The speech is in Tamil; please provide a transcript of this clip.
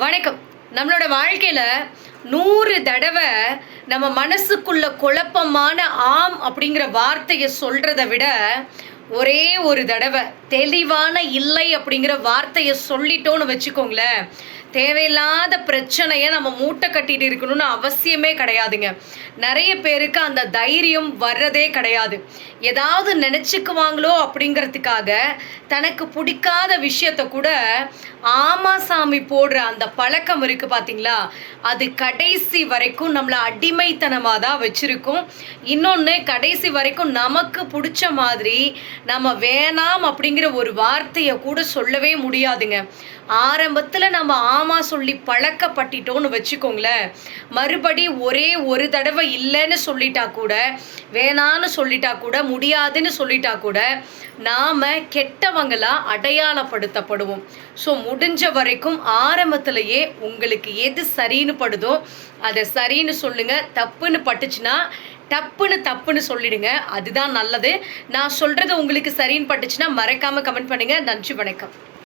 வணக்கம். நம்மளோட வாழ்க்கையில 100 தடவை நம்ம மனசுக்குள்ள குழப்பமான ஆம் அப்படிங்கிற வார்த்தைய சொல்றத விட, ஒரே ஒரு தடவை தெளிவான இல்லை அப்படிங்கிற வார்த்தைய சொல்லிட்டோம்னு வச்சுக்கோங்களேன், தேவையில்லாத பிரச்சனைய நம்ம மூட்டை கட்டிட்டு இருக்கணும்னு அவசியமே கிடையாதுங்க. நெறைய பேருக்கு அந்த தைரியம் வர்றதே கிடையாது. ஏதாவது நெனச்சுக்குவாங்களோ அப்படிங்கிறதுக்காக, தனக்கு புடிக்காத விஷயத்த கூட ஆமா சாமி போடுற அந்த பழக்கம் இருக்கு பார்த்தீங்களா? அது கடைசி வரைக்கும் நம்மள அடிமைத்தனமா தான் வச்சிருக்கும். இன்னொன்னு கடைசி வரைக்கும் நமக்கு புடிச்ச மாதிரி, நம்ம வேணாம் அப்படிங்கிற ஒரு வார்த்தைய கூட சொல்லவே முடியாதுங்க. ஆரம்பத்துல நம்ம ஆமா சொல்லி பழக்கப்பட்டுட்டோம்னு வச்சுக்கோங்களேன், மறுபடி ஒரே ஒரு தடவ இல்லன்னு சொல்லிட்டா கூட, வேணான்னு சொல்லிட்டா கூட, முடியாதுன்னு சொல்லிட்டா கூட, நாம கெட்டவங்களா அடையாளப்படுத்தப்படுவோம். ஸோ முடிஞ்ச வரைக்கும் ஆரம்பத்திலேயே உங்களுக்கு எது சரின்னு படுதோ, அத சரின்னு சொல்லுங்க. தப்புன்னு பட்டுச்சுன்னா, தப்புன்னு சொல்லிடுங்க. அதுதான் நல்லது. நான் சொல்றது உங்களுக்கு சரின்னு பட்டுச்சுன்னா, மறக்காம கமெண்ட் பண்ணுங்க. நன்றி, வணக்கம்.